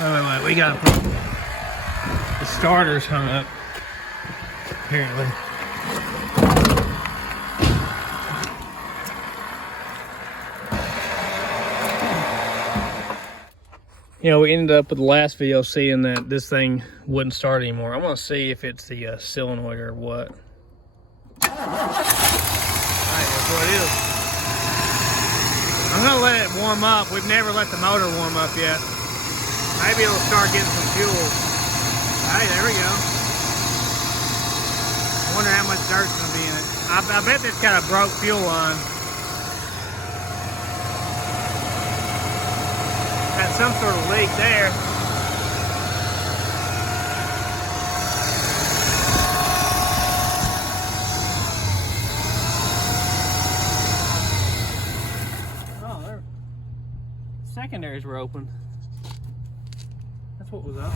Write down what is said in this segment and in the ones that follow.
Wait, we gotta put the starters hung up, apparently. You know, we ended up with the last video seeing that this thing wouldn't start anymore. I want to see if it's the solenoid or what. Alright, that's what it is. I'm gonna let it warm up. We've never let the motor warm up yet. Maybe it'll start getting some fuel. Hey, there we go. I wonder how much dirt's gonna be in it. I bet it's got a broke fuel line. Got some sort of leak there. Oh, there. Secondaries were open. That's what was up.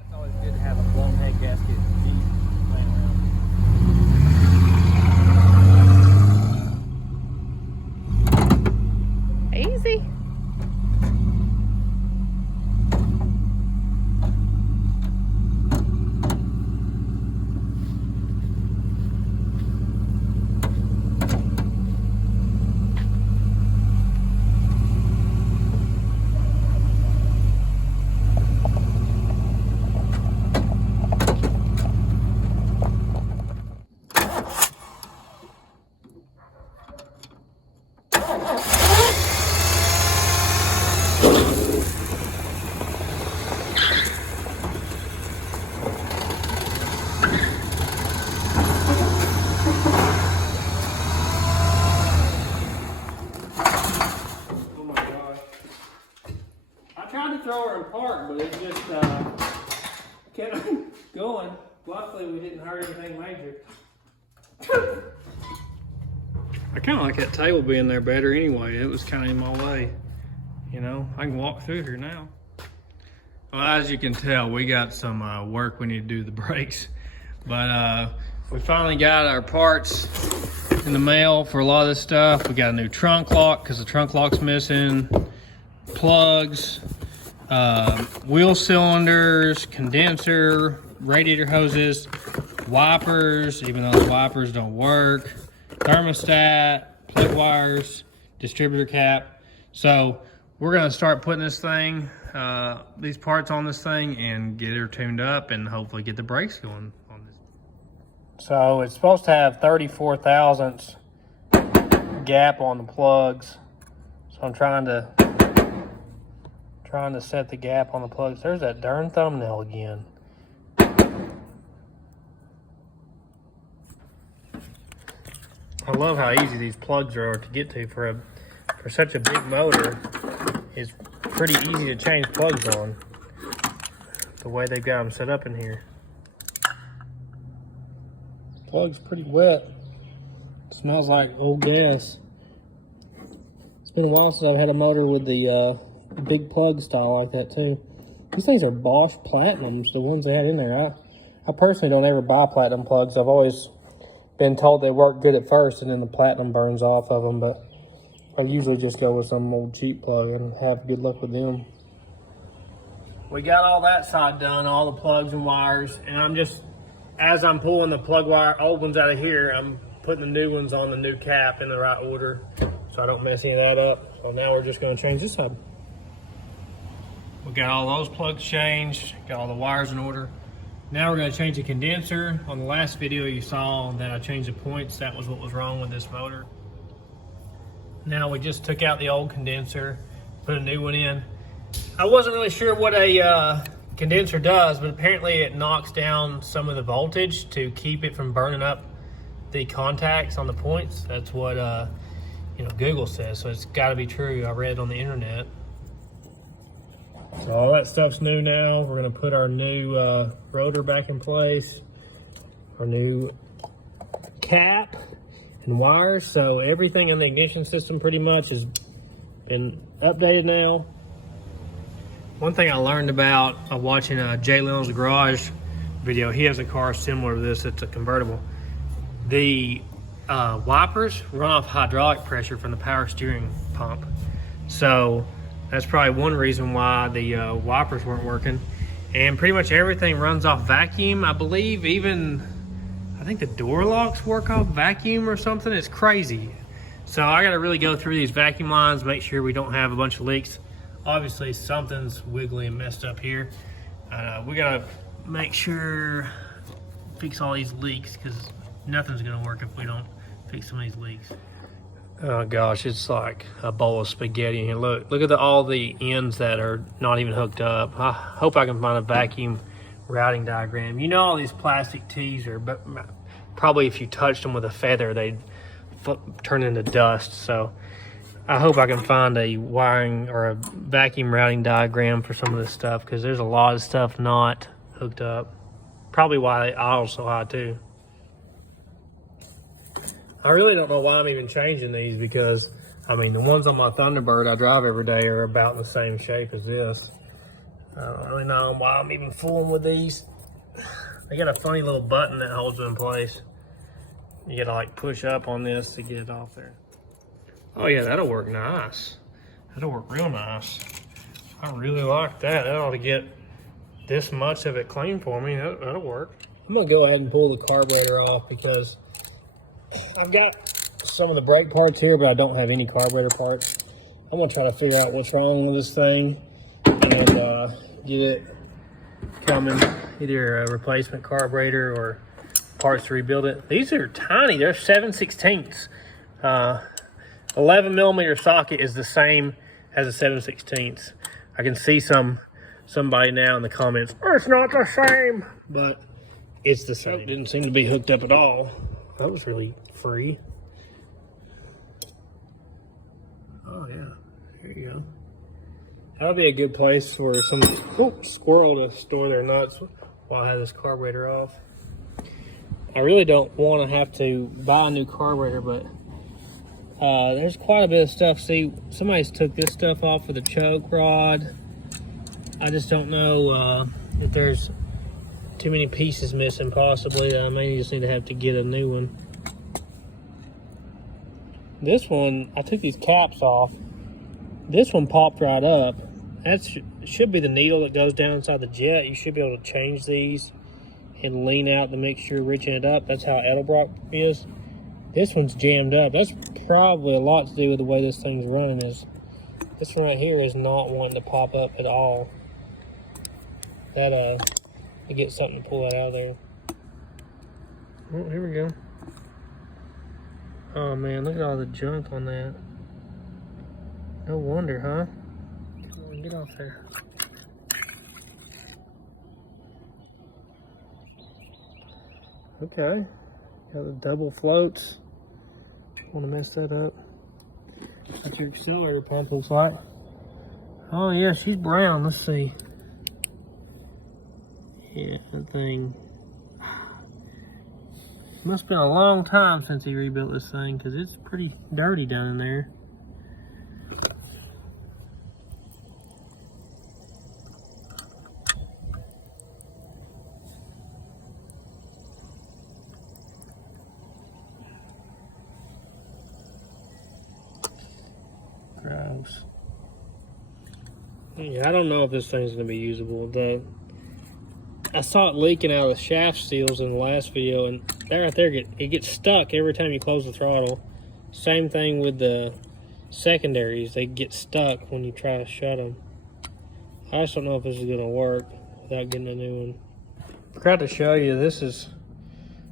It's always good to have a blown head gasket laying around. Easy. Throw her apart, but it just kept going. Luckily, we didn't hurt anything major. I kind of like that table being there better anyway. It was kind of in my way. You know, I can walk through here now. Well, as you can tell, we got some work we need to do to the brakes. But we finally got our parts in the mail for a lot of this stuff. We got a new trunk lock because the trunk lock's missing. Plugs. Wheel cylinders, condenser, radiator hoses, wipers, even though the wipers don't work, thermostat, plug wires, distributor cap. So we're gonna start putting this thing, these parts on this thing and get her tuned up and hopefully get the brakes going on this. So it's supposed to have 34 thousandths gap on the plugs. So I'm trying to set the gap on the plugs. There's that darn thumbnail again. I love how easy these plugs are to get to for such a big motor. It's pretty easy to change plugs on. The way they've got them set up in here. Plug's pretty wet. It smells like old gas. It's been a while since I've had a motor with the big plug style like that too. These things are Bosch Platinums, the ones they had in there. I personally don't ever buy Platinum plugs. I've always been told they work good at first and then the Platinum burns off of them, but I usually just go with some old cheap plug and have good luck with them. We got all that side done, all the plugs and wires, and I'm just, as I'm pulling the plug wire old ones out of here, I'm putting the new ones on the new cap in the right order so I don't mess any of that up. So now we're just going to change this side. We got all those plugs changed, got all the wires in order. Now we're going to change the condenser. On the last video you saw that I changed the points. That was what was wrong with this motor. Now we just took out the old condenser, put a new one in. I wasn't really sure what a condenser does, but apparently it knocks down some of the voltage to keep it from burning up the contacts on the points. That's what Google says, so it's got to be true. I read it on the internet. So all that stuff's new now. We're gonna put our new rotor back in place, our new cap and wires. So everything in the ignition system pretty much has been updated now. One thing I learned about watching Jay Leno's Garage video, he has a car similar to this. It's a convertible. The wipers run off hydraulic pressure from the power steering pump. So that's probably one reason why the wipers weren't working. And pretty much everything runs off vacuum. I believe even, I think the door locks work off vacuum or something. It's crazy. So I gotta really go through these vacuum lines, make sure we don't have a bunch of leaks. Obviously something's wiggly and messed up here. We gotta make sure, fix all these leaks, because nothing's gonna work if we don't fix some of these leaks. Oh gosh, it's like a bowl of spaghetti in here. Look at all the ends that are not even hooked up. I hope I can find a vacuum routing diagram. You know, all these plastic tees are, but probably if you touched them with a feather, they'd turn into dust. So I hope I can find a wiring or a vacuum routing diagram for some of this stuff, because there's a lot of stuff not hooked up. Probably why the aisle's so high too. I really don't know why I'm even changing these, because I mean the ones on my Thunderbird I drive every day are about in the same shape as this. I don't really know why I'm even fooling with these. They got a funny little button that holds them in place. You gotta like push up on this to get it off there. Oh yeah, that'll work nice. That'll work real nice. I really like that. That ought to get this much of it clean for me. That'll work. I'm gonna go ahead and pull the carburetor off, because I've got some of the brake parts here, but I don't have any carburetor parts. I'm gonna try to figure out what's wrong with this thing and get it coming, either a replacement carburetor or parts to rebuild it. These are tiny. They're 7/16. 11 millimeter socket is the same as a 7/16. I can see somebody now in the comments, oh, it's not the same, but it's the same. It didn't seem to be hooked up at all. That was really free. Oh yeah, here you go. That'll be a good place for some squirrel to store their nuts while I have this carburetor off. I really don't want to have to buy a new carburetor, but there's quite a bit of stuff. See, somebody's took this stuff off with a choke rod. I just don't know if there's too many pieces missing, possibly. I may just need to have to get a new one. This one, I took these caps off. This one popped right up. That should be the needle that goes down inside the jet. You should be able to change these and lean out the mixture, reaching it up. That's how Edelbrock is. This one's jammed up. That's probably a lot to do with the way this thing's running. Is this one right here is not wanting to pop up at all. That to get something to pull it out of there. Oh, here we go. Oh man, look at all the junk on that. No wonder, huh? Come on, get off there. Okay, got the double floats. Want to mess that up? That's your accelerator pump, looks like. Oh yeah, she's brown. Let's see. Yeah, that thing. Must have been a long time since he rebuilt this thing, because it's pretty dirty down in there. Gross. Yeah, I don't know if this thing's going to be usable. I saw it leaking out of the shaft seals in the last video, and that right there, it gets stuck every time you close the throttle. Same thing with the secondaries. They get stuck when you try to shut them. I just don't know if this is going to work without getting a new one. Forgot to show you, this is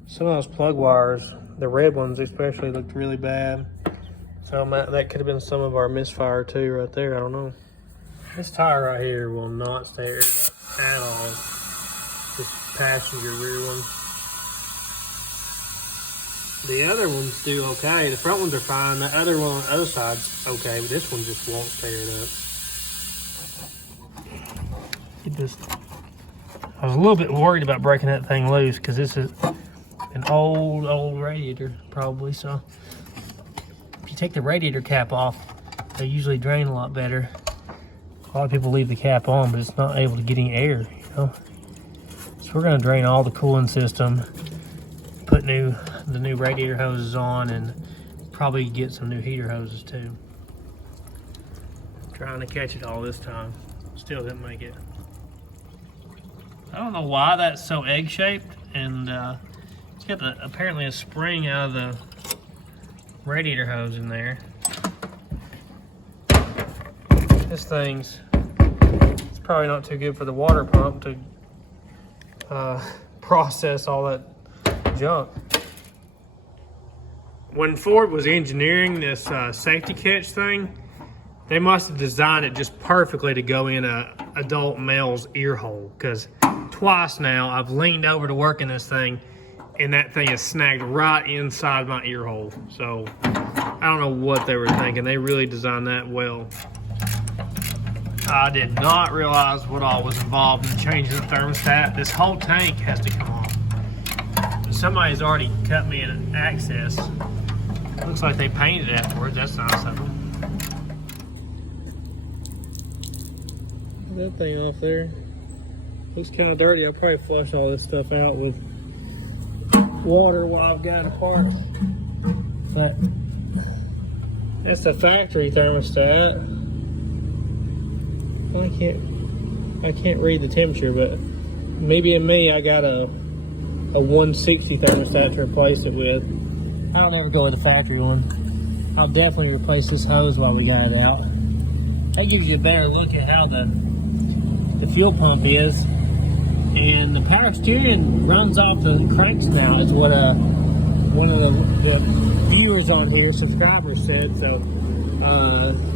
some of those plug wires. The red ones especially looked really bad. So that could have been some of our misfire too right there. I don't know. This tire right here will not stay aired up at all. This passenger rear one. The other ones do okay. The front ones are fine. The other one on the other side's okay, but this one just won't stay aired up. get this. I was a little bit worried about breaking that thing loose because this is an old radiator probably. So if you take the radiator cap off, they usually drain a lot better. A lot of people leave the cap on, but it's not able to get any air, you know. So we're gonna drain all the cooling system, put the new radiator hoses on, and probably get some new heater hoses too. Trying to catch it all this time, still didn't make it. I don't know why that's so egg-shaped, and it's got apparently a spring out of the radiator hose in there. This thing's, it's probably not too good for the water pump to process all that junk. When Ford was engineering this safety catch thing, they must have designed it just perfectly to go in a adult male's ear hole, because twice now I've leaned over to work in this thing and that thing is snagged right inside my ear hole. So I don't know what they were thinking. They really designed that well. I did not realize what all was involved in changing the thermostat. This whole tank has to come off. Somebody's already cut me an access. Looks like they painted it afterwards. That's nice of them. That thing off there looks kind of dirty. I'll probably flush all this stuff out with water while I've got it apart. But that's the factory thermostat. I can't read the temperature, but maybe in me I got a 160 thermostat to replace it with. I'll never go with the factory one. I'll definitely replace this hose while we got it out. That gives you a better look at how the fuel pump is. And the power steering runs off the cranks now, is what one of the viewers on here, subscribers, said. So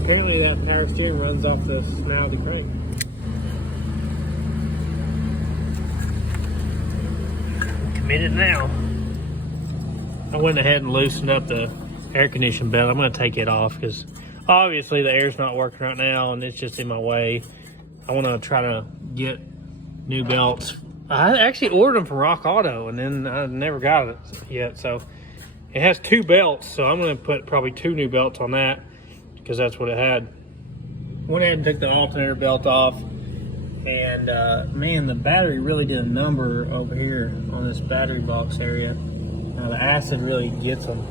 apparently that power steering runs off the snout of the crank. Committed now. I went ahead and loosened up the air conditioning belt. I'm going to take it off because obviously the air's not working right now and it's just in my way. I want to try to get new belts. I actually ordered them from Rock Auto and then I never got it yet. So it has 2 belts, so I'm going to put probably 2 new belts on that because that's what it had. Went ahead and took the alternator belt off, and man, the battery really did a number over here on this battery box area. The acid really gets them.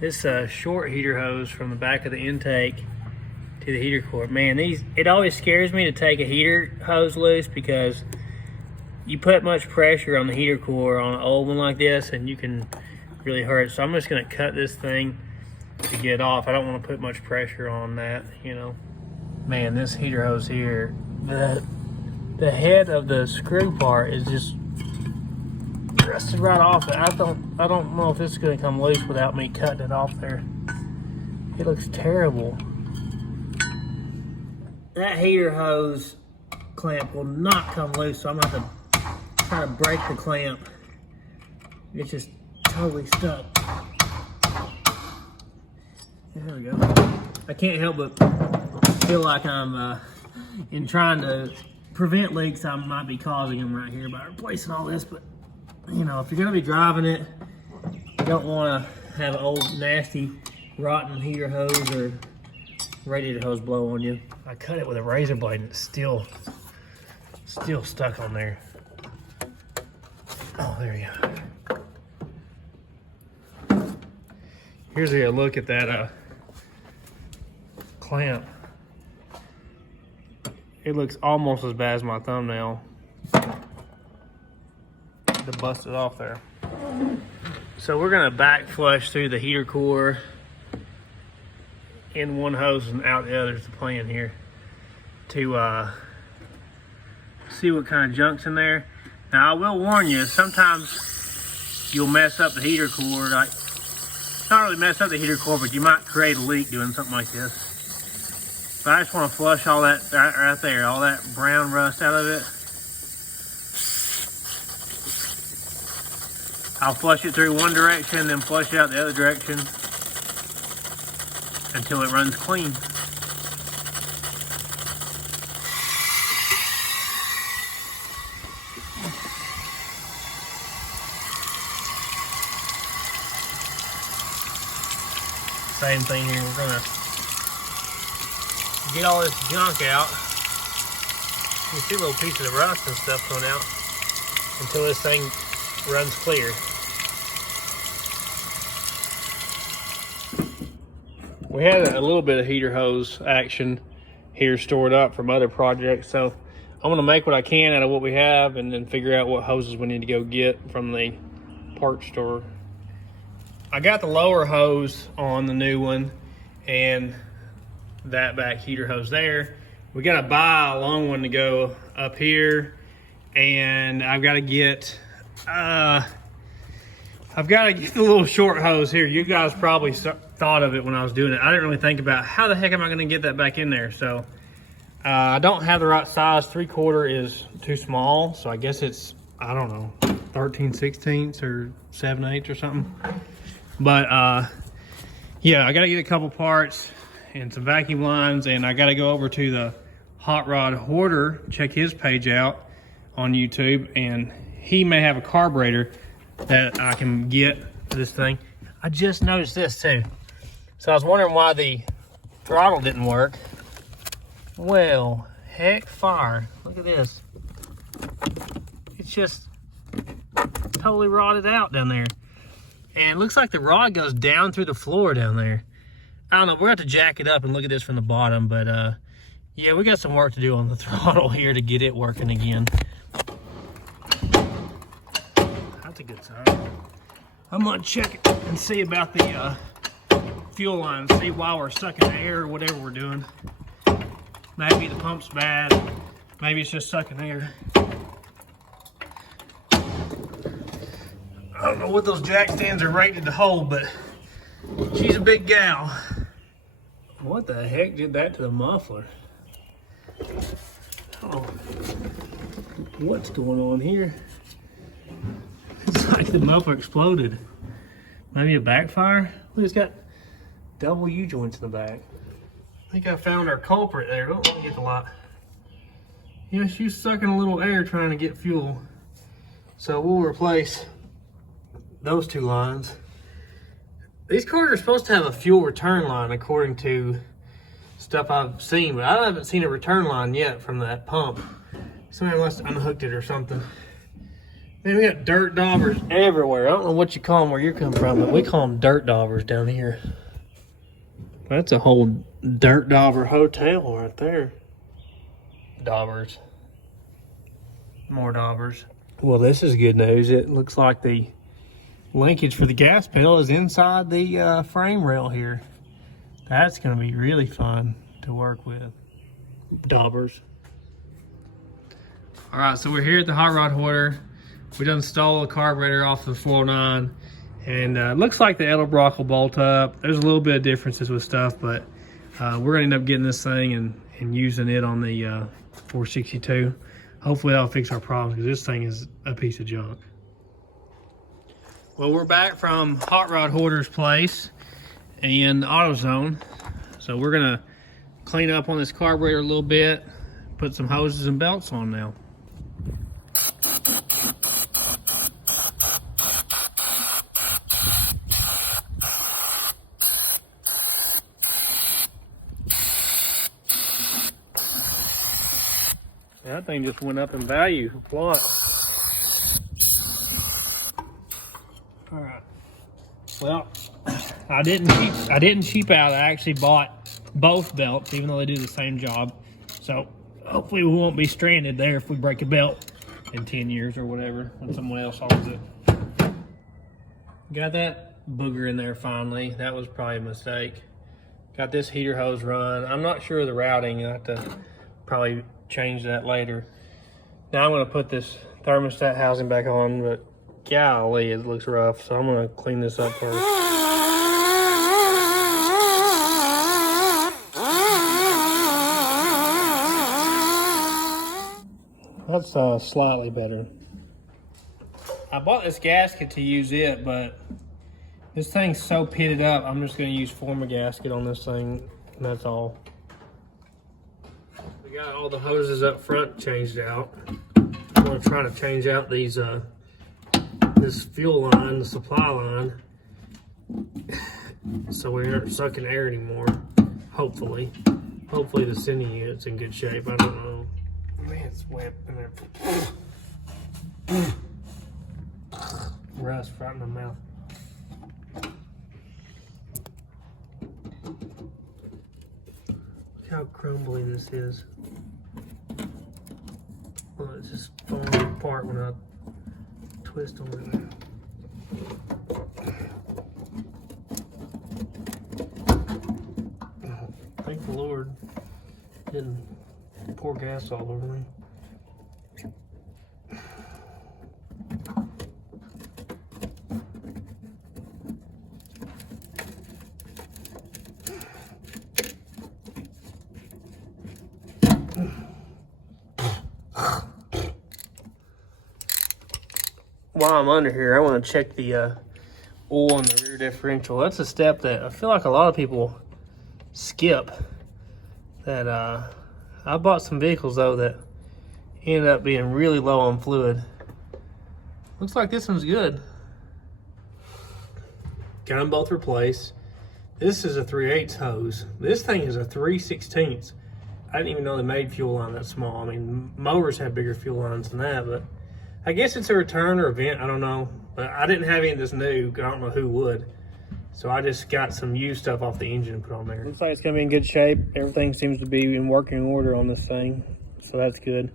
This short heater hose from the back of the intake to the heater cord. Man, it always scares me to take a heater hose loose because you put much pressure on the heater core on an old one like this and you can really hurt it. So I'm just gonna cut this thing to get off. I don't want to put much pressure on that, you know. Man, this heater hose here, the head of the screw part is just rusted right off it. I don't know if this is gonna come loose without me cutting it off there. It looks terrible. That heater hose clamp will not come loose, so I'm gonna have to try to break the clamp. It's just totally stuck. There we go. I can't help but feel like I'm in trying to prevent leaks, I might be causing them right here by replacing all this. But you know, if you're gonna be driving it, you don't want to have an old nasty rotten heater hose or radiator hose blow on you. I cut it with a razor blade and it's still stuck on there. Oh, there you go. Here's a look at that clamp. It looks almost as bad as my thumbnail. To bust it off there. So we're gonna back flush through the heater core in one hose and out the other is the plan here to see what kind of junk's in there. Now I will warn you, sometimes you'll mess up the heater core. Like, not really mess up the heater core, but you might create a leak doing something like this. But I just want to flush all that right there, all that brown rust out of it. I'll flush it through one direction, then flush it out the other direction until it runs clean. Same thing here. We're gonna get all this junk out. You see little pieces of rust and stuff coming out until this thing runs clear. We had a little bit of heater hose action here stored up from other projects, so I'm gonna make what I can out of what we have and then figure out what hoses we need to go get from the parts store. I got the lower hose on the new one and that back heater hose there. We gotta buy a long one to go up here, and I've got to get the little short hose here. You guys probably thought of it when I was doing it. I didn't really think about how the heck am I going to get that back in there. So I don't have the right size. 3/4 is too small, so I guess it's, I don't know, 13/16 or 7/8 or something. But yeah, I got to get a couple parts and some vacuum lines, and I got to go over to the Hot Rod Hoarder, check his page out on YouTube, and he may have a carburetor that I can get for this thing. I just noticed this too. So I was wondering why the throttle didn't work. Well, heck fire. Look at this. It's just totally rotted out down there. And it looks like the rod goes down through the floor down there. I don't know, we're gonna have to jack it up and look at this from the bottom, but yeah, we got some work to do on the throttle here to get it working again. That's a good sign. I'm gonna check it and see about the fuel line, see why we're sucking air or whatever we're doing. Maybe the pump's bad, maybe it's just sucking air. I don't know what those jack stands are rated to hold, but she's a big gal. What the heck did that to the muffler? Oh, what's going on here? It's like the muffler exploded. Maybe a backfire? Look, it's got double U-joints in the back. I think I found our culprit there. Don't let me get the light. Yeah, she's sucking a little air trying to get fuel. So we'll replace those two lines. These cars are supposed to have a fuel return line according to stuff I've seen, but I haven't seen a return line yet from that pump. Somebody must have unhooked it or something. Man, we got dirt daubers everywhere. I don't know what you call them where you're coming from, but we call them dirt daubers down here. That's a whole dirt dauber hotel right there. Daubers. More daubers. Well, this is good news. It looks like the linkage for the gas pedal is inside the frame rail here. That's going to be really fun to work with. Daubers. All right, so we're here at the Hot Rod Hoarder. We done stole a carburetor off the 409, and it looks like the Edelbrock will bolt up. There's a little bit of differences with stuff, but we're gonna end up getting this thing and using it on the 462. Hopefully that'll fix our problems, because this thing is a piece of junk. Well, we're back from Hot Rod Hoarder's place in AutoZone. So we're gonna clean up on this carburetor a little bit, put some hoses and belts on now. That thing just went up in value. Plot. All right. Well, I didn't cheap out. I actually bought both belts, even though they do the same job. So hopefully we won't be stranded there if we break a belt in 10 years or whatever when someone else owns it. Got that booger in there finally. That was probably a mistake. Got this heater hose run. I'm not sure of the routing. I have to probably change that later. Now I'm going to put this thermostat housing back on, but golly, it looks rough. So I'm going to clean this up first. That's slightly better. I bought this gasket to use it, but this thing's so pitted up, I'm just going to use former gasket on this thing, and that's all. We got all the hoses up front changed out. I'm going to try to change out these this fuel line, the supply line. so we aren't sucking air anymore. Hopefully the sending unit's in good shape. I don't know. Man, it's wet in there. Rust right in my mouth. Look how crumbly this is. Well, it's just falling apart when I twist on it. Thank the Lord didn't pour gas all over me. While I'm under here, I want to check the oil in the rear differential. That's a step that I feel like a lot of people skip. That I bought some vehicles though that ended up being really low on fluid. Looks like this one's good. Got them both replaced. This is a 3/8 hose. This thing is a 3/16. I didn't even know they made fuel line that small. I mean, motors have bigger fuel lines than that, but I guess it's a return or a vent, I don't know. But I didn't have any of this new, I don't know who would. So I just got some used stuff off the engine and put on there. Looks like it's gonna be in good shape. Everything seems to be in working order on this thing, so that's good.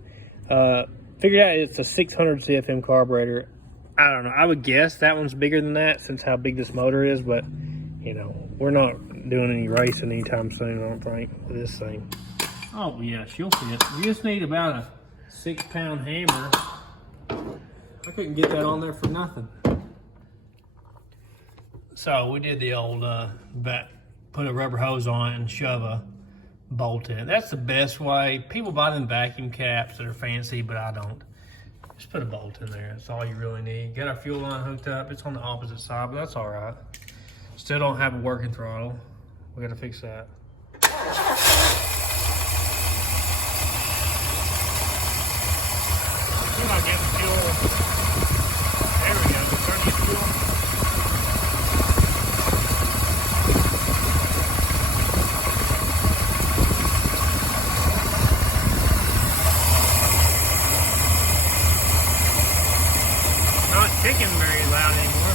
Figured out it's a 600 CFM carburetor. I don't know, I would guess that one's bigger than that since how big this motor is, but you know, we're not doing any racing anytime soon, I don't think, with this thing. Oh yeah, she'll fit. You just need about a 6-pound hammer. I couldn't get that on there for nothing. So we did the old put a rubber hose on it and shove a bolt in it. That's the best way. People buy them vacuum caps that are fancy, but I don't. Just put a bolt in there. That's all you really need. Get our fuel line hooked up. It's on the opposite side, but that's all right. Still don't have a working throttle. We gotta fix that. See if I get the fuel. There we go. Start the fuel. Not kicking very loud anymore.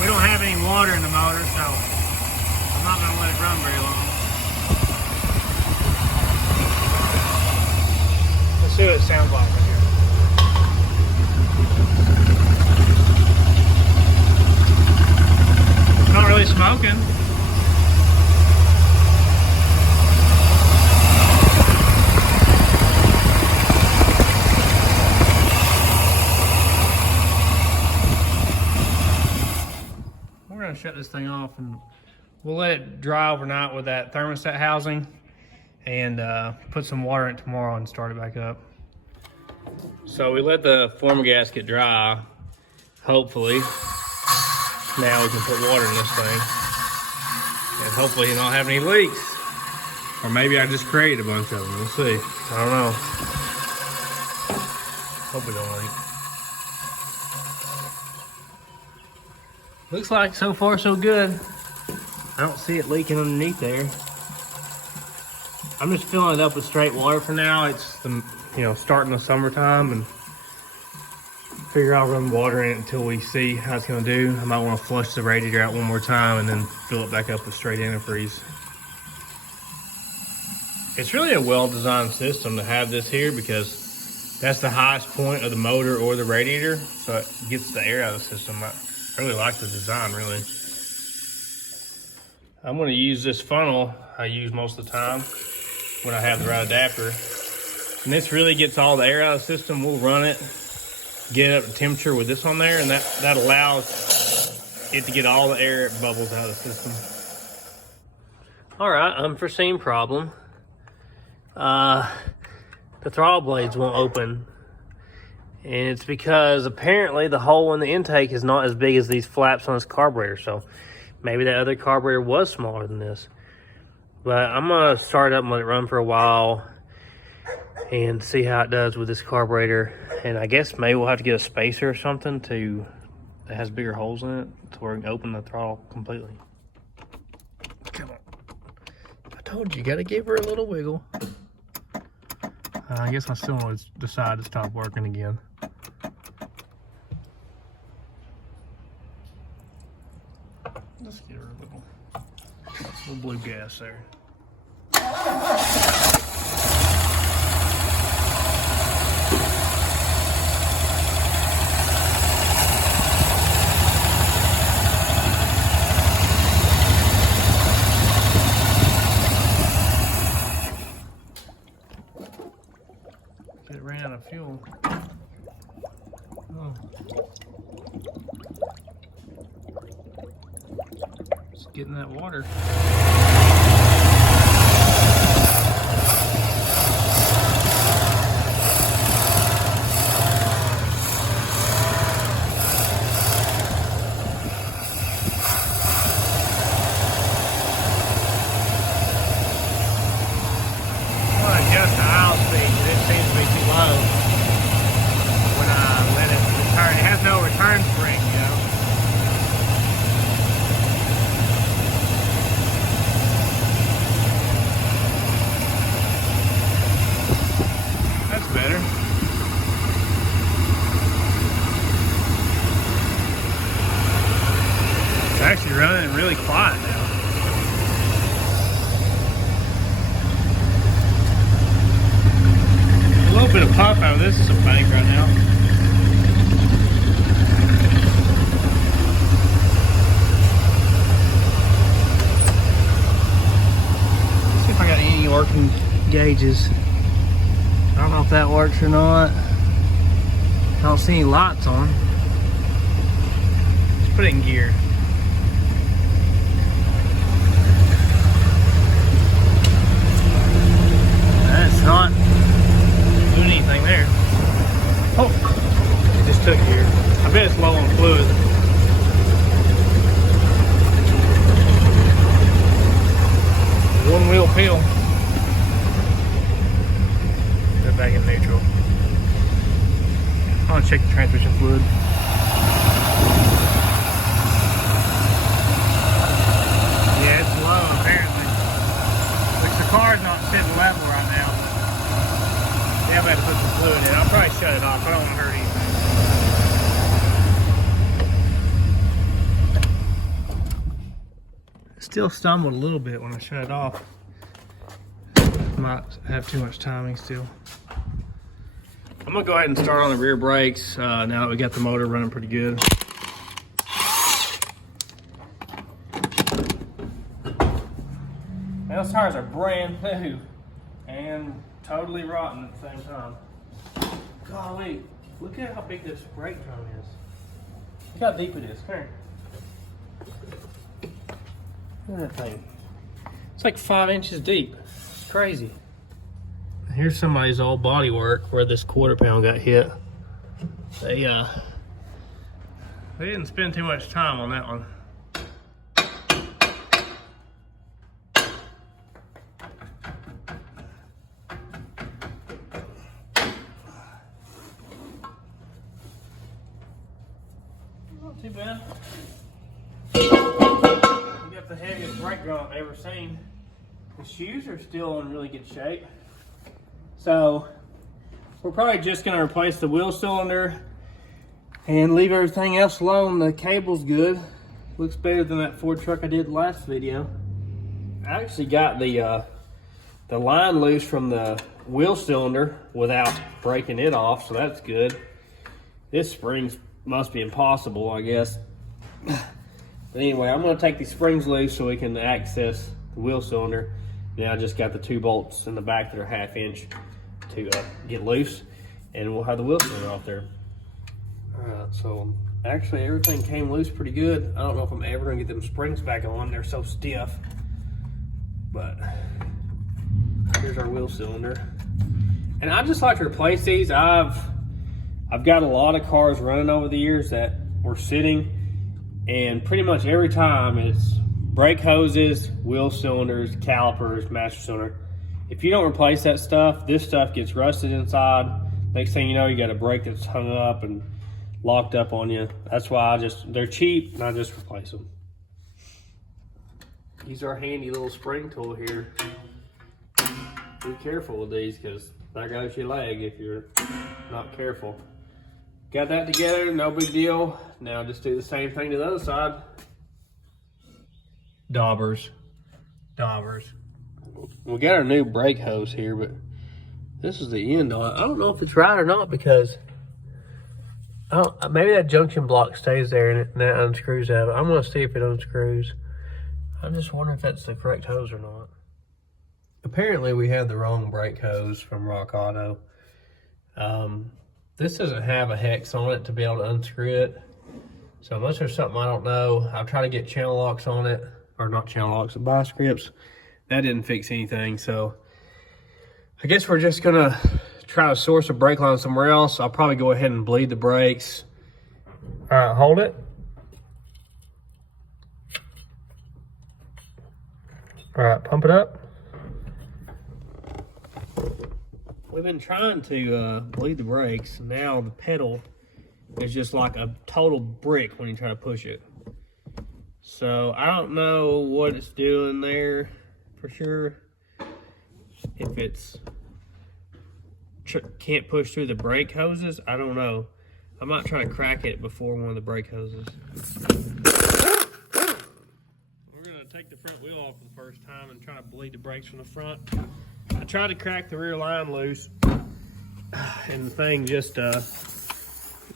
We don't have any water in the motor, so I'm not going to let it run very long. Let's see what it sounds like right here. It's not really smoking. We're going to shut this thing off and we'll let it dry overnight with that thermostat housing and put some water in it tomorrow and start it back up. So we let the former gasket dry, hopefully. Now we can put water in this thing and hopefully not have any leaks. Or maybe I just created a bunch of them, we'll see. I don't know. Hope we don't leak. Looks like so far so good. I don't see it leaking underneath there. I'm just filling it up with straight water for now. It's the, starting the summertime and figure I'll run water in it until we see how it's gonna do. I might want to flush the radiator out one more time and then fill it back up with straight antifreeze. It's really a well-designed system to have this here because that's the highest point of the motor or the radiator, so it gets the air out of the system. I really like the design, really. I'm going to use this funnel I use most of the time when I have the right adapter. And this really gets all the air out of the system. We'll run it, get it up to temperature with this on there, and that allows it to get all the air bubbles out of the system. All right, unforeseen problem. The throttle blades won't open. And it's because apparently the hole in the intake is not as big as these flaps on this carburetor. So maybe that other carburetor was smaller than this. But I'm gonna start it up and let it run for a while and see how it does with this carburetor. And I guess maybe we'll have to get a spacer or something that has bigger holes in it to where we can open the throttle completely. Come on. I told you, gotta give her a little wiggle. I guess I still want to decide to stop working again. Let's give her a little blue gas there. It ran out of fuel. Oh. Just getting that water. Actually running really quiet now. A little bit of pop out of this is a bank right now. Let's see if I got any working gauges. I don't know if that works or not. I don't see any lights on. Let's put it in gear. That's not doing anything there. Oh, it just took here. I bet it's low on fluid. One wheel peel. Put it back in neutral. I want to check the transmission fluid. Yeah, it's low apparently. Which the car's not sitting level right now. Yeah, I'm about to put some fluid in. I'll probably shut it off. I don't want to hurt anything. Still stumbled a little bit when I shut it off. Might have too much timing still. I'm gonna go ahead and start on the rear brakes now that we got the motor running pretty good. Those tires are brand new and totally rotten at the same time. Golly, look at how big this brake drum is. Look how deep it is. Come here. Look at that thing. It's like 5 inches deep. It's crazy. Here's somebody's old body work where this quarter pound got hit. They didn't spend too much time on that one. Not too bad. We got the heaviest brake drum I've ever seen. The shoes are still in really good shape. So we're probably just gonna replace the wheel cylinder and leave everything else alone. The cable's good. Looks better than that Ford truck I did last video. I actually got the line loose from the wheel cylinder without breaking it off, so that's good. This springs must be impossible, I guess. But anyway, I'm gonna take these springs loose so we can access the wheel cylinder. Now I just got the 2 bolts in the back that are 1/2 inch to get loose, and we'll have the wheel cylinder off there. Alright, so actually everything came loose pretty good. I don't know if I'm ever gonna get them springs back on. They're so stiff. But here's our wheel cylinder. And I just like to replace these. I've got a lot of cars running over the years that were sitting, and pretty much every time it's brake hoses, wheel cylinders, calipers, master cylinder. If you don't replace that stuff, this stuff gets rusted inside. Next thing you know, you got a brake that's hung up and locked up on you. That's why they're cheap and I just replace them. Use our handy little spring tool here. Be careful with these because there goes your leg if you're not careful. Got that together, no big deal. Now just do the same thing to the other side. Daubers. We got our new brake hose here, but this is the end on it. I don't know if it's right or not because maybe that junction block stays there and that unscrews out. I'm gonna see if it unscrews. I'm just wondering if that's the correct hose or not. Apparently we had the wrong brake hose from Rock Auto. This doesn't have a hex on it to be able to unscrew it. So unless there's something I don't know, I'll try to get channel locks on it, or not channel locks, but bias grips. That didn't fix anything. So I guess we're just gonna try to source a brake line somewhere else. I'll probably go ahead and bleed the brakes. All right, hold it. All right, pump it up. We've been trying to bleed the brakes. Now the pedal is just like a total brick when you try to push it. So I don't know what it's doing there for sure. If it's can't push through the brake hoses, I don't know. I might try to crack it before one of the brake hoses. We're gonna take the front wheel off for the first time and try to bleed the brakes from the front. I tried to crack the rear line loose and the thing just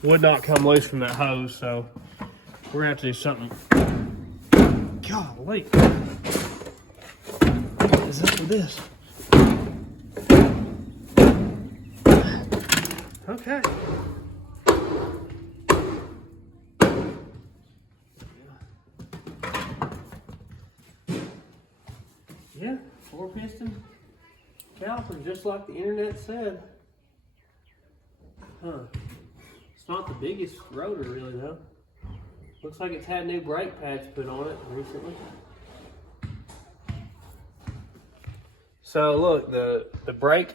would not come loose from that hose, so we're gonna have to do something. Golly. What is up with this? Okay. Yeah, 4-piston caliper, just like the internet said. Huh. It's not the biggest rotor really though. Looks like it's had new brake pads put on it recently. So look, the brake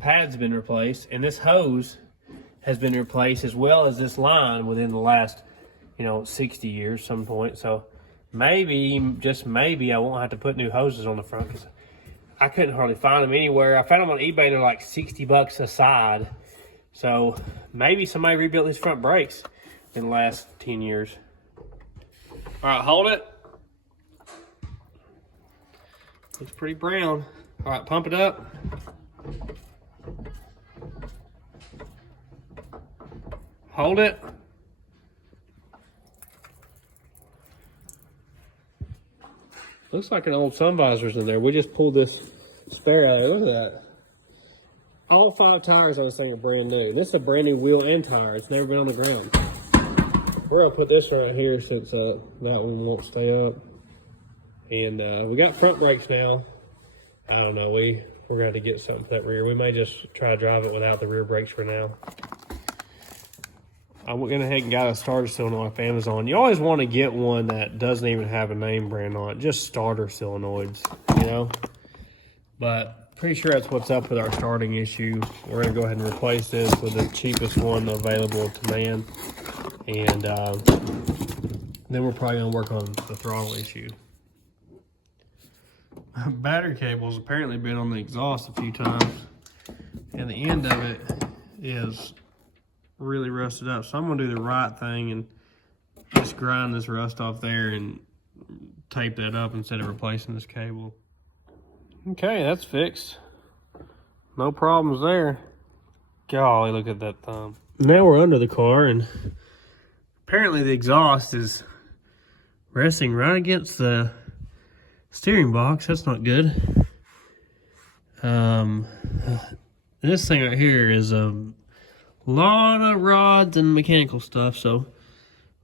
pad's been replaced, and this hose has been replaced as well as this line within the last, 60 years some point. So maybe, just maybe, I won't have to put new hoses on the front because I couldn't hardly find them anywhere. I found them on eBay. They're like $60 a side. So maybe somebody rebuilt these front brakes in the last 10 years. All right, hold it. Looks pretty brown. All right, pump it up. Hold it. Looks like an old sun visor's in there. We just pulled this spare out of there. Look at that. All 5 tires on this thing are brand new. This is a brand new wheel and tire. It's never been on the ground. We're gonna put this right here since that one won't stay up. And we got front brakes now. I don't know, we're gonna have to get something for that rear. We may just try to drive it without the rear brakes for now. I went ahead and got a starter solenoid off Amazon. You always want to get one that doesn't even have a name brand on it, just starter solenoids, But pretty sure that's what's up with our starting issue. We're gonna go ahead and replace this with the cheapest one available to man. And then we're probably gonna work on the throttle issue. Battery cable's apparently been on the exhaust a few times, and the end of it is really rusted up. So I'm gonna do the right thing and just grind this rust off there and tape that up instead of replacing this cable. Okay, that's fixed. No problems there. Golly, look at that thumb. Now we're under the car, and apparently the exhaust is resting right against the steering box. That's not good. This thing right here is a lot of rods and mechanical stuff. So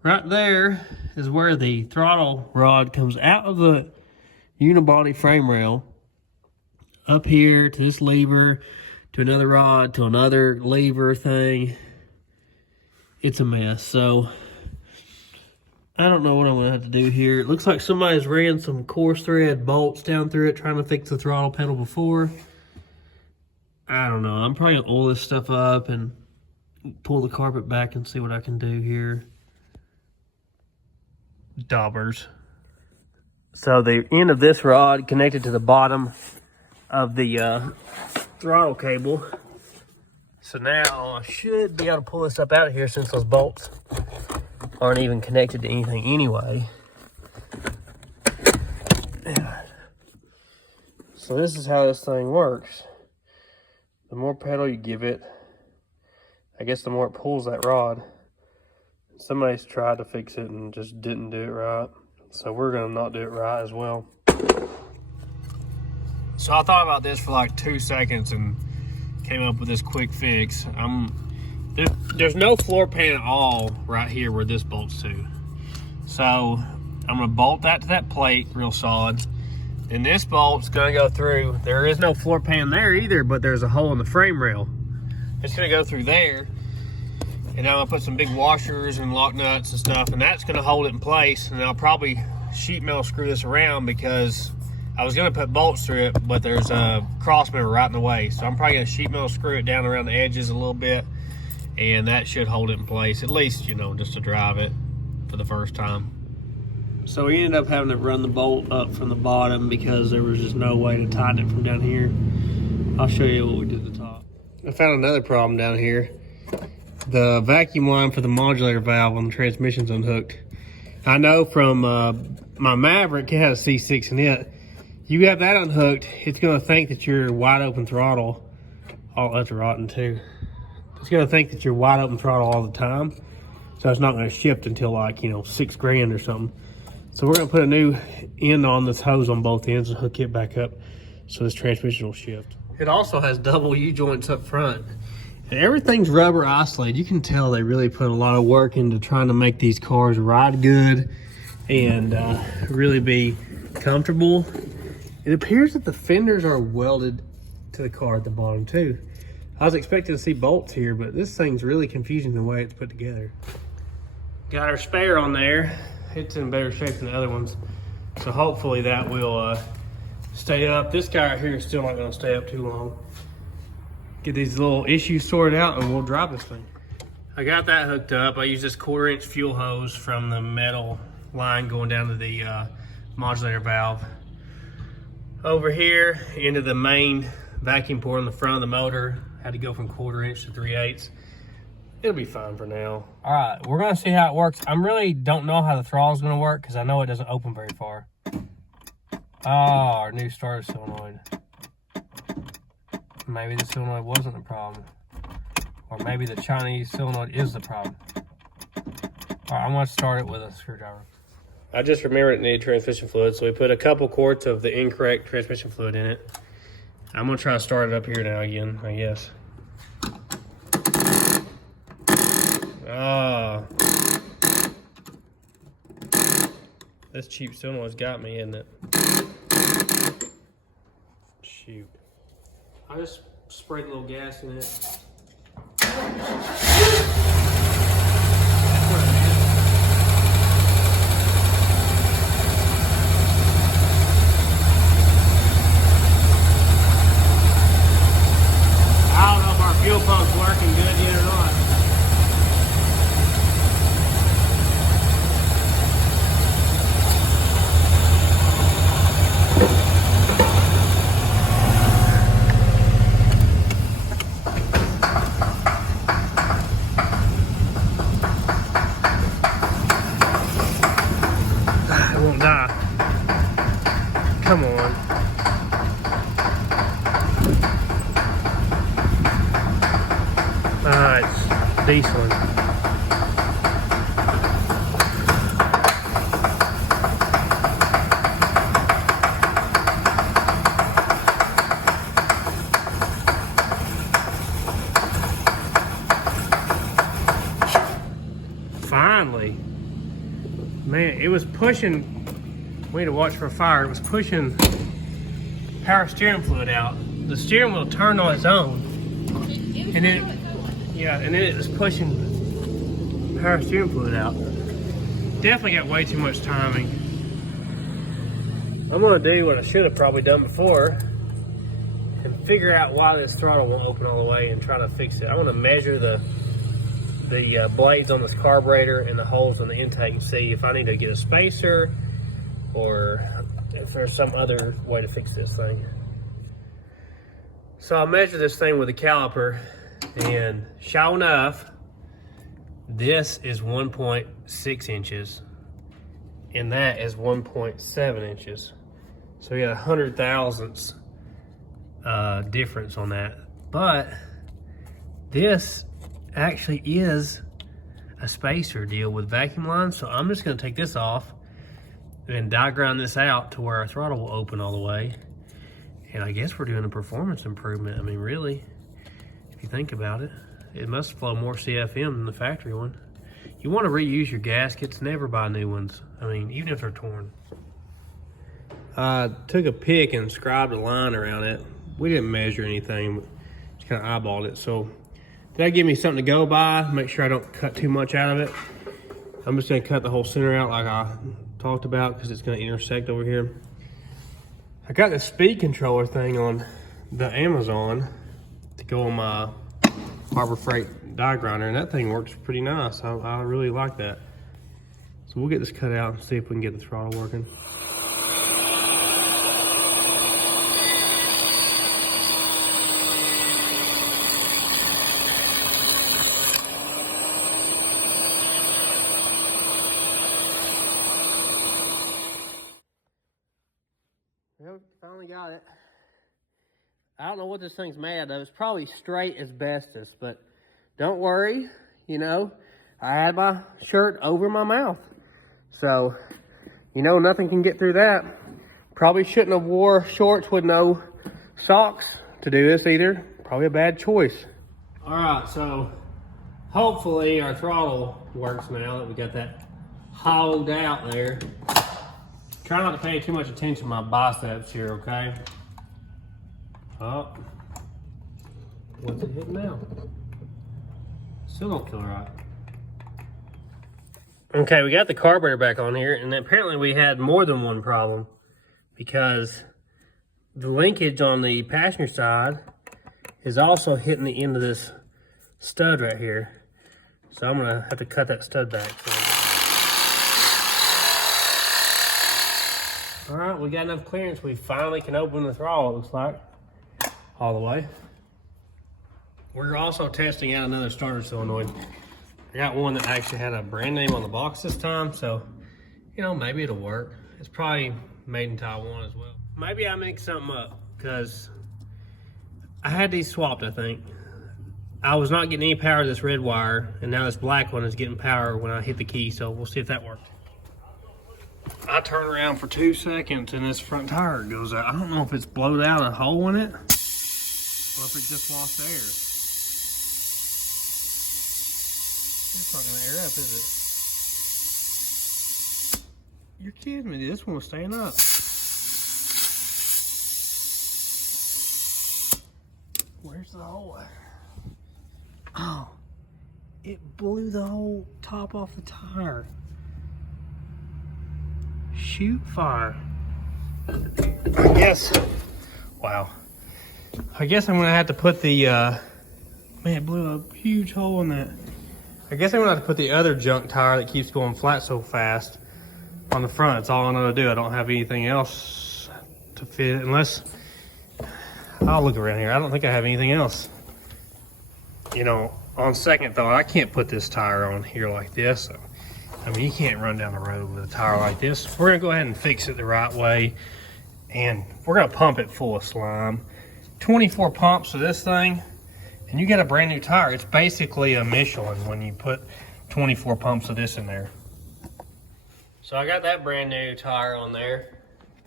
right there is where the throttle rod comes out of the unibody frame rail, up here to this lever, to another rod, to another lever thing. It's a mess. So I don't know what I'm gonna have to do here. It looks like somebody's ran some coarse thread bolts down through it trying to fix the throttle pedal before. I don't know. I'm probably gonna oil this stuff up and pull the carpet back and see what I can do here. Daubers. So the end of this rod connected to the bottom of the throttle cable. So now I should be able to pull this up out of here since those bolts aren't even connected to anything anyway. So this is how this thing works. The more pedal you give it, I guess the more it pulls that rod. Somebody's tried to fix it and just didn't do it right. So we're gonna not do it right as well. So I thought about this for like 2 seconds and came up with this quick fix. There's no floor pan at all right here where this bolts to. So I'm gonna bolt that to that plate real solid. And this bolt's gonna go through, there is no floor pan there either, but there's a hole in the frame rail. It's gonna go through there. And I'm gonna put some big washers and lock nuts and stuff, and that's gonna hold it in place. And I'll probably sheet metal screw this around because I was gonna put bolts through it, but there's a cross member right in the way. So I'm probably gonna sheet metal screw it down around the edges a little bit, and that should hold it in place, at least, you know, just to drive it for the first time. So we ended up having to run the bolt up from the bottom because there was just no way to tighten it from down here. I'll show you what we did at the top. I found another problem down here. The vacuum line for the modulator valve on the transmission's unhooked. I know from my Maverick, it has a C6 in it. You have that unhooked, it's gonna think that you're wide open throttle. Oh, that's rotten too. It's gonna think that you're wide open throttle all the time. So it's not gonna shift until like, you know, $6 grand or something. So we're gonna put a new end on this hose on both ends and hook it back up so this transmission will shift. It also has double U-joints up front. And everything's rubber isolated. You can tell they really put a lot of work into trying to make these cars ride good and really be comfortable. It appears that the fenders are welded to the car at the bottom too. I was expecting to see bolts here, but this thing's really confusing the way it's put together. Got our spare on there. It's in better shape than the other ones. So hopefully that will stay up. This guy right here is still not gonna stay up too long. Get these little issues sorted out and we'll drive this thing. I got that hooked up. I used this 1/4-inch fuel hose from the metal line going down to the modulator valve. Over here into the main vacuum port on the front of the motor. Had to go from 1/4-inch to 3/8. It'll be fine for now. All right, we're gonna see how it works. I really don't know how the throttle's gonna work because I know it doesn't open very far. Oh, our new starter solenoid. Maybe the solenoid wasn't the problem. Or maybe the Chinese solenoid is the problem. All right, I'm gonna start it with a screwdriver. I just remembered it needed transmission fluid, so we put a couple quarts of the incorrect transmission fluid in it. I'm gonna try to start it up here now again, I guess. Ah. This cheap solenoid's got me, isn't it? Shoot. I just sprayed a little gas in it. I don't know if our fuel pump's working good yet or not. It won't die. Come on. It's decent. Finally. Man, it was pushing. We need to watch for fire. It was pushing power steering fluid out. The steering wheel turned on its own. And then, yeah, and then it was pushing power steering fluid out. Definitely got way too much timing. I'm gonna do what I should have probably done before and figure out why this throttle won't open all the way and try to fix it. I want to measure the blades on this carburetor and the holes in the intake and see if I need to get a spacer or if there's some other way to fix this thing. So I measured this thing with a caliper, and sure enough, this is 1.6 inches and that is 1.7 inches. So we got 100 thousandths difference on that. But this actually is a spacer deal with vacuum lines. So I'm just gonna take this off and diagram this out to where our throttle will open all the way. And I guess we're doing a performance improvement. I mean, really, if you think about it, it must flow more CFM than the factory one. You want to reuse your gaskets, never buy new ones. I mean, even if they're torn. I took a pick and scribed a line around it. We didn't measure anything, just kind of eyeballed it. So that'll give me something to go by, make sure I don't cut too much out of it. I'm just gonna cut the whole center out like I talked about because it's gonna intersect over here. I got the speed controller thing on the Amazon to go on my Harbor Freight die grinder, and that thing works pretty nice. I really like that. So we'll get this cut out and see if we can get the throttle working. Well, finally got it. I don't know what this thing's made of. It's probably straight asbestos, but don't worry, you know, I had my shirt over my mouth. So, you know, nothing can get through that. Probably shouldn't have wore shorts with no socks to do this either. Probably a bad choice. All right, so hopefully our throttle works now that we got that hollowed out there. Try not to pay too much attention to my biceps here, okay? Oh, what's it hitting now? Still don't feel right. Okay, we got the carburetor back on here, and apparently we had more than one problem because the linkage on the passenger side is also hitting the end of this stud right here. So I'm gonna have to cut that stud back. All right, we got enough clearance. We finally can open the throttle, it looks like, all the way. We're also testing out another starter solenoid. I got one that actually had a brand name on the box this time, so, you know, maybe it'll work. It's probably made in Taiwan as well. Maybe I mixed something up, because I had these swapped, I think. I was not getting any power to this red wire, and now this black one is getting power when I hit the key, so we'll see if that worked. I turn around for 2 seconds and this front tire goes out. I don't know if it's blowed out a hole in it or if it just lost air. It's not gonna air up, is it? You're kidding me, this one was staying up. Where's the hole? Oh, it blew the whole top off the tire. Shoot fire. I guess, wow. I guess I'm gonna have to put the, man, it blew a huge hole in that. I guess I'm gonna have to put the other junk tire that keeps going flat so fast on the front. That's all I'm gonna do. I don't have anything else to fit, unless, I'll look around here. I don't think I have anything else. You know, on second thought, I can't put this tire on here like this. So, I mean, you can't run down the road with a tire like this. We're gonna go ahead and fix it the right way, and we're gonna pump it full of slime. 24 pumps of this thing, and you get a brand new tire. It's basically a Michelin when you put 24 pumps of this in there. So I got that brand new tire on there,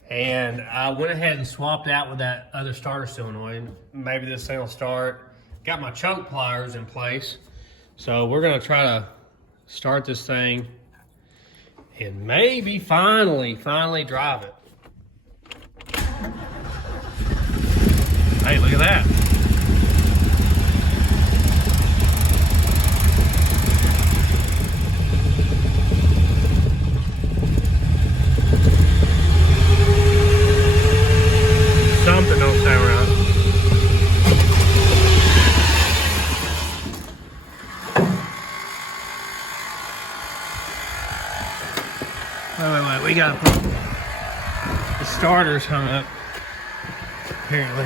and I went ahead and swapped out with that other starter solenoid. Maybe this thing will start. Got my choke pliers in place. So we're gonna try to start this thing and maybe finally drive it. Hey, look at that. Something don't sound right. Wait. We gotta put the starters hung up, apparently.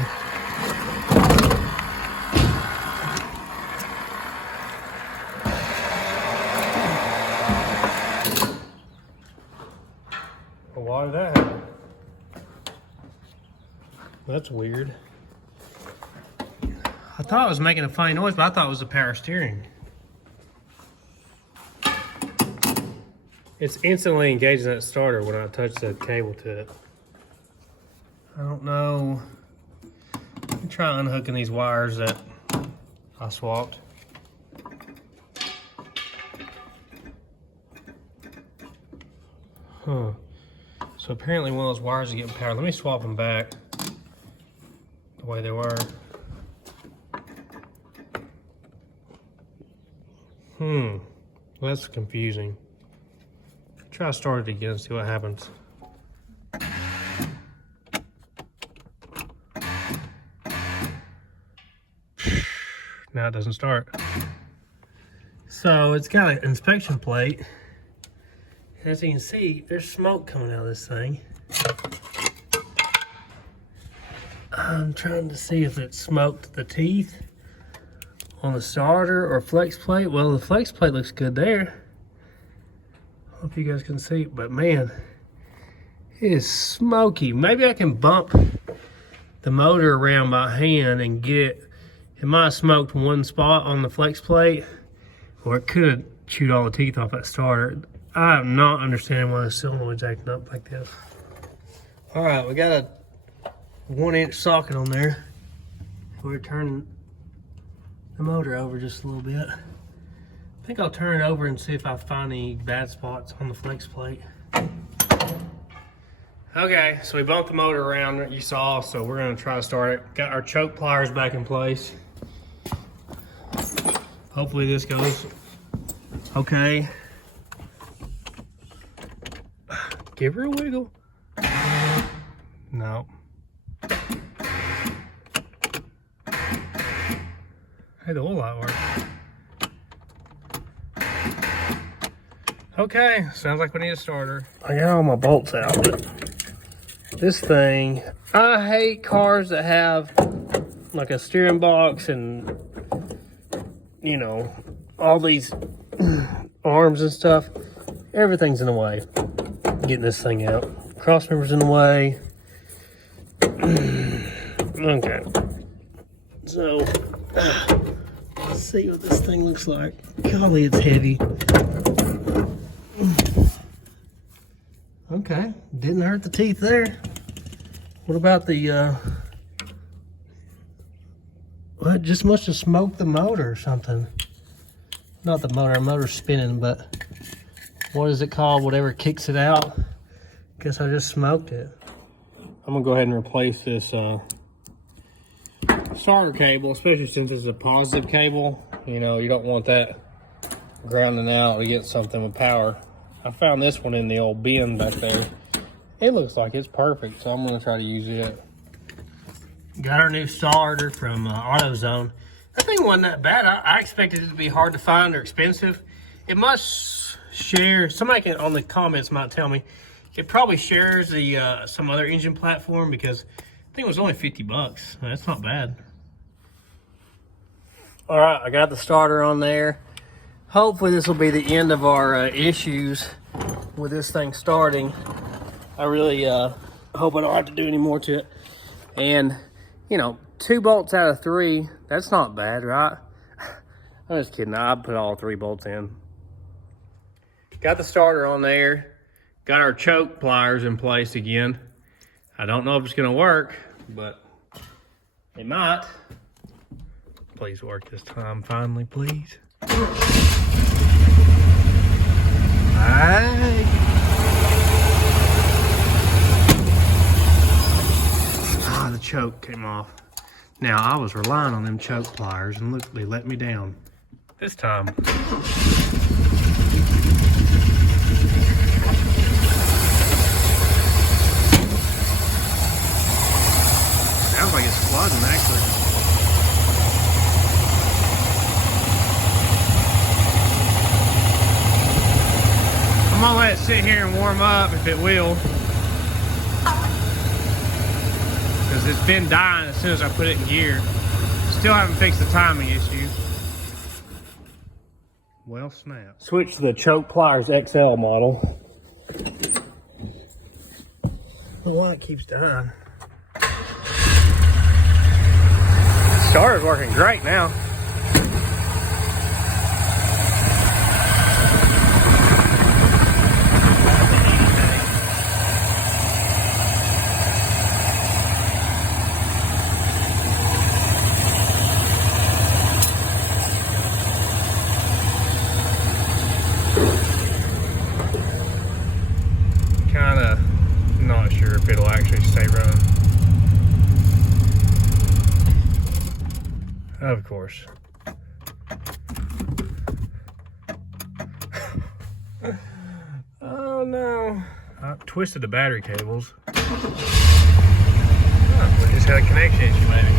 Well, why did that happen? That's weird. I thought it was making a funny noise, but I thought it was the power steering. It's instantly engaging that starter when I touch that cable to it. I don't know. I'm trying unhooking these wires that I swapped. Huh. So apparently one of those wires is getting powered. Let me swap them back the way they were. Well, that's confusing. Try to start it again, see what happens. Now it doesn't start. So it's got an inspection plate. As you can see, there's smoke coming out of this thing. I'm trying to see if it smoked the teeth on the starter or flex plate. Well, the flex plate looks good there. Hope you guys can see, but man, it is smoky. Maybe I can bump the motor around by hand and get it might have smoked one spot on the flex plate, or it could have chewed all the teeth off that starter. I am not understanding why the solenoid's acting up like this. All right, we got a 1-inch socket on there. We're turning the motor over just a little bit. I think I'll turn it over and see if I find any bad spots on the flex plate. Okay, so we bumped the motor around, you saw, so we're gonna try to start it. Got our choke pliers back in place. Hopefully this goes okay. Give her a wiggle. No. Hey, the whole lot worked. Okay, sounds like we need a starter. I got all my bolts out, but this thing, I hate cars that have like a steering box and, you know, all these arms and stuff. Everything's in the way. Getting this thing out. Cross members in the way. Okay. So, let's see what this thing looks like. Golly, it's heavy. Okay, didn't hurt the teeth there. What about the, well, it just must have smoked the motor or something. Not the motor, motor's spinning, but what is it called? Whatever kicks it out. Guess I just smoked it. I'm gonna go ahead and replace this starter cable, especially since it's a positive cable. You know, you don't want that grounding out to get something with power. I found this one in the old bin back there. It looks like it's perfect, so I'm gonna try to use it. Got our new starter from AutoZone. That thing wasn't that bad. I expected it to be hard to find or expensive. It must share, somebody can on the comments might tell me, it probably shares the some other engine platform, because I think it was only 50 bucks. That's not bad. All right, I got the starter on there. Hopefully this will be the end of our issues with this thing starting. I really hope I don't have to do any more to it. And, you know, 2 bolts out of 3, that's not bad, right? I'm just kidding, I put all 3 bolts in. Got the starter on there. Got our choke pliers in place again. I don't know if it's gonna work, but it might. Please work this time, finally, please. Alright. Ah, the choke came off. Now, I was relying on them choke pliers, and look, they let me down. This time. Sounds like it's flooding, actually. Come gonna let it sit here and warm up if it will. Because it's been dying as soon as I put it in gear. Still haven't fixed the timing issue. Well, snap. Switch to the Choke Pliers XL model. I don't know why it keeps dying. Starter's working great now. Kinda not sure if it'll actually stay running. Of course. Oh no. I twisted the battery cables. Oh, we just had a connection issue maybe.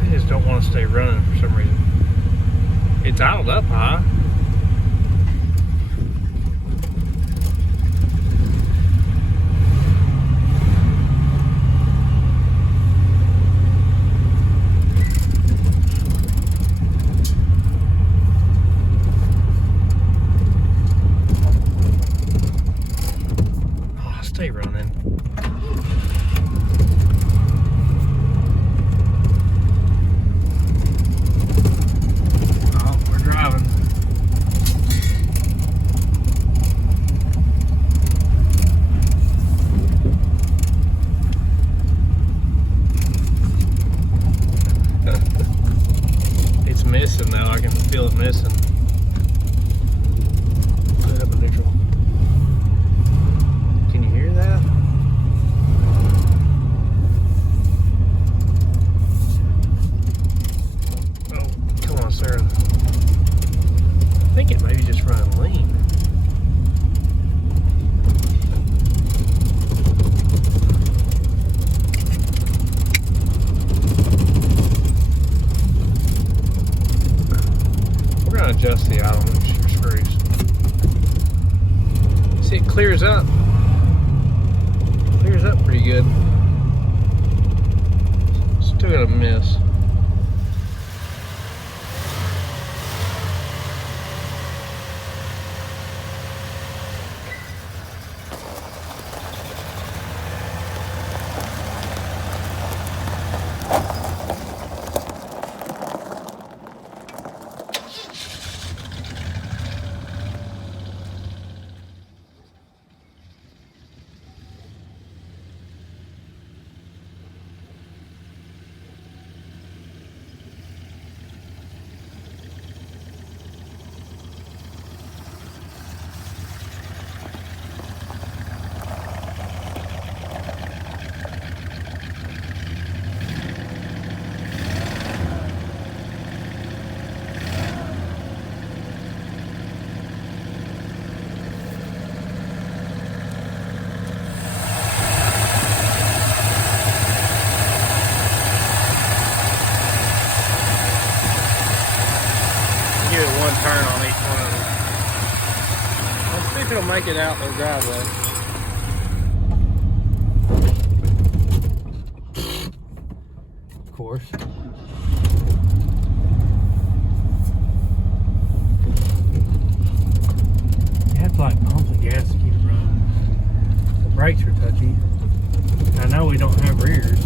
They just don't want to stay running for some reason. It's idled up high. Oh, stay running. It's missing now. I can feel it missing. Put it up in neutral. Can you hear that? Oh, come on, Sarah. I think it may be just running lean. Adjust the idle screws. See, it clears up. Clears up pretty good. Still got a miss. Give it one turn on each one of them. Let's see if it'll make it out the driveway. Of course. You have to like pump the gas to keep it running. The brakes are touchy. I know we don't have rears.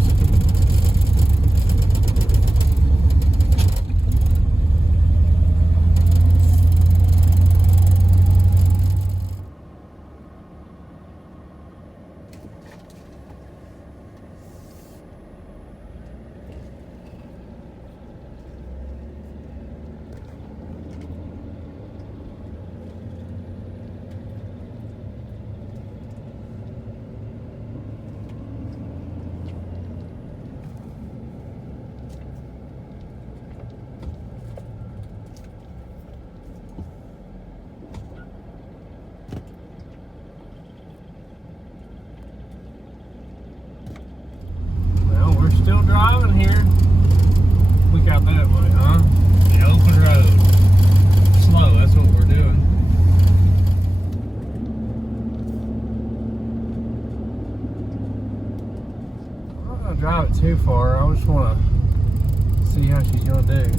too far. I just want to see how she's going to do.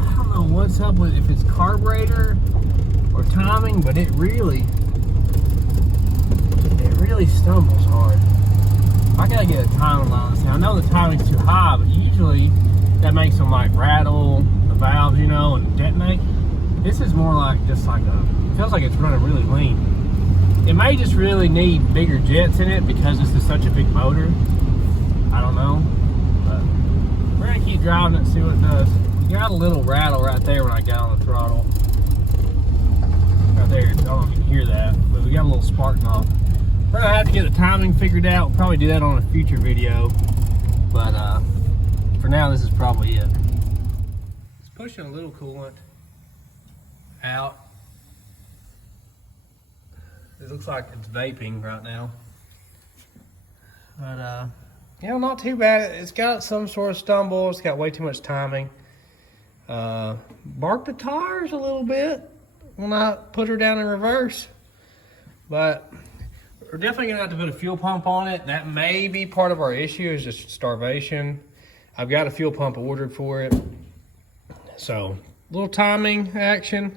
I don't know what's up with, if it's carburetor or timing, but it really stumbles hard. I gotta get a timing line. I know the timing's too high, but usually that makes them like rattle the valves, you know, and detonate. This is more like just like it feels like it's running really lean. It may just really need bigger jets in it because this is such a big motor. I don't know, but we're gonna keep driving it and see what it does. You got a little rattle right there when I got on the throttle. Right there, I don't know if you can hear that, but we got a little spark off. We're gonna have to get the timing figured out. We'll probably do that on a future video. But for now, this is probably it. It's pushing a little coolant out. It looks like it's vaping right now. But yeah, not too bad. It's got some sort of stumble. It's got way too much timing. Barked the tires a little bit when I put her down in reverse. But we're definitely gonna have to put a fuel pump on it. That may be part of our issue, is just starvation. I've got a fuel pump ordered for it. So, little timing action,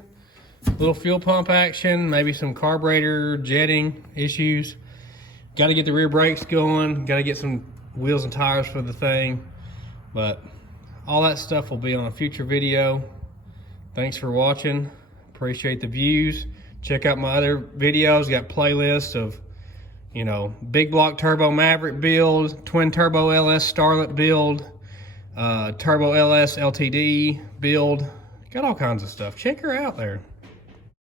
little fuel pump action, maybe some carburetor jetting issues. Got to get the rear brakes going. Got to get some wheels and tires for the thing. But all that stuff will be on a future video. Thanks for watching. Appreciate the views. Check out my other videos. Got playlists of, you know, big block turbo Maverick build, twin turbo LS Starlet build, turbo LS LTD build. Got all kinds of stuff. Check her out there.